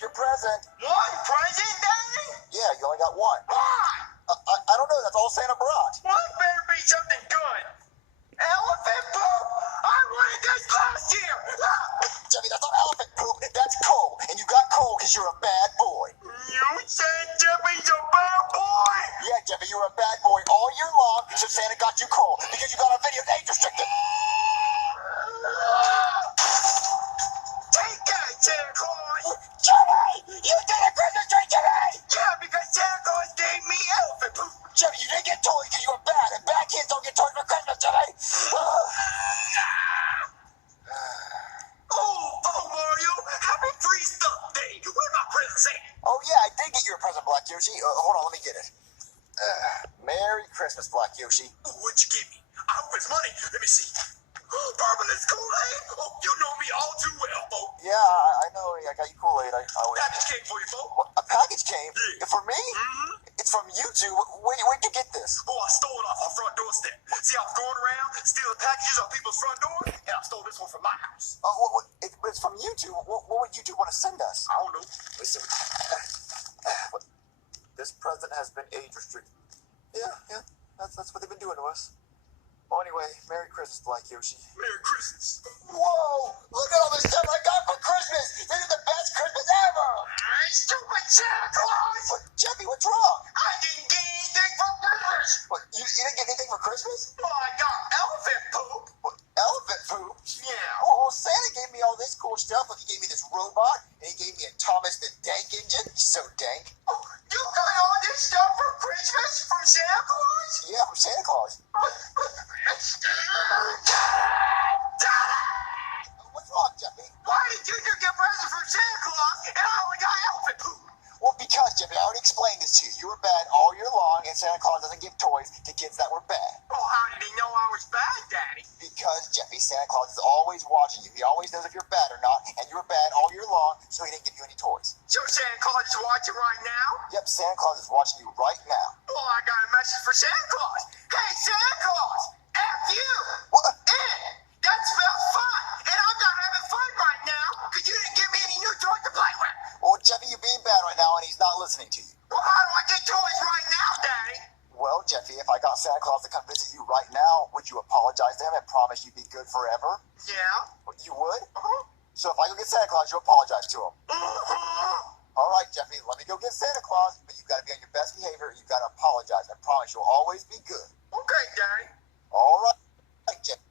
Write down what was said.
your present. One present, Daddy? Yeah, you only got one. Why? I don't know. That's all Santa brought. Well, it better be something good. Elephant poop? I wanted this last year. Jeffy, that's not elephant poop. That's coal. And you got coal because you're a bad boy. You said Jeffy's a bad boy? Yeah, Jeffy, you were a bad boy all year long, so Santa got you coal because you got our videos age restricted. Take that, Santa Claus. Jeffy, you did a Christmas tree, Jeffy! Yeah, because Santa Claus gave me elephant poop. Jeffy, you didn't get toys because you were bad, and bad kids don't get toys for Christmas, Jeffy. Oh, Mario, happy free stuff day. Where's my present at? Oh, yeah, I did get you a present, Black Yoshi. Hold on, let me get it. Merry Christmas, Black Yoshi. Ooh, what'd you give me? I hope it's money. Let me see. Bourbonless Kool-Aid? Oh, you know me all too well, Bo. Yeah, I know. I got you Kool-Aid. I always... Package came for you, Bo. A package came? Yeah. For me? Mm-hmm. It's from you two. Where'd you get this? Oh, I stole it off our front doorstep. See, I was going around stealing packages off people's front door, and I stole this one from my house. Oh, it's from you two. What would you two want to send us? I don't know. Listen. This present has been age restricted. Yeah. That's what they've been doing to us. Well, anyway, Merry Christmas, Black Yoshi. Merry Christmas. Whoa! Look at all this stuff I got for Christmas! This is the best Christmas ever! Stupid Santa Claus! What, Jeffy, what's wrong? I didn't get anything for Christmas. What, you didn't get anything for Christmas? Oh, I got elephant poop. What, elephant food? Yeah. Oh, well, Santa gave me all this cool stuff. Like, he gave me this robot, and he gave me a Thomas the Tank Engine. He's so dank. Oh, you got all this stuff for Christmas from Santa Claus? Yeah, from Santa Claus. What's wrong, Jeffy? Why did you get presents from Santa Claus and I only got elephant poop? Well, because, Jeffy, I already explained this to you. You were bad all year long, and Santa Claus doesn't give toys to kids that were bad. Oh, how did he know I was bad, Daddy? Because, Jeffy, Santa Claus is always watching you. He always knows if you're bad or not, and you were bad all year long, so he didn't give you any toys. So Santa Claus is watching right now? Yep, Santa Claus is watching you right now. Oh, I got a message for Santa Claus. Hey, Santa Claus, F you. What? That spells fun, and I'm not having fun right now because you didn't give me any new toys to play with. Well, Jeffy, you're being bad right now, and he's not listening to you. Well, how do I get toys right now, Daddy? Well, Jeffy, if I got Santa Claus to come visit you right now, would you apologize to him and promise you'd be good forever? Yeah. You would? Uh-huh. So if I go get Santa Claus, you apologize to him. Uh-huh. All right, Jeffy, let me go get Santa Claus, but you've got to be on your best behavior. You've got to apologize. I promise you'll always be good. Okay, Daddy. All right, Jeffy.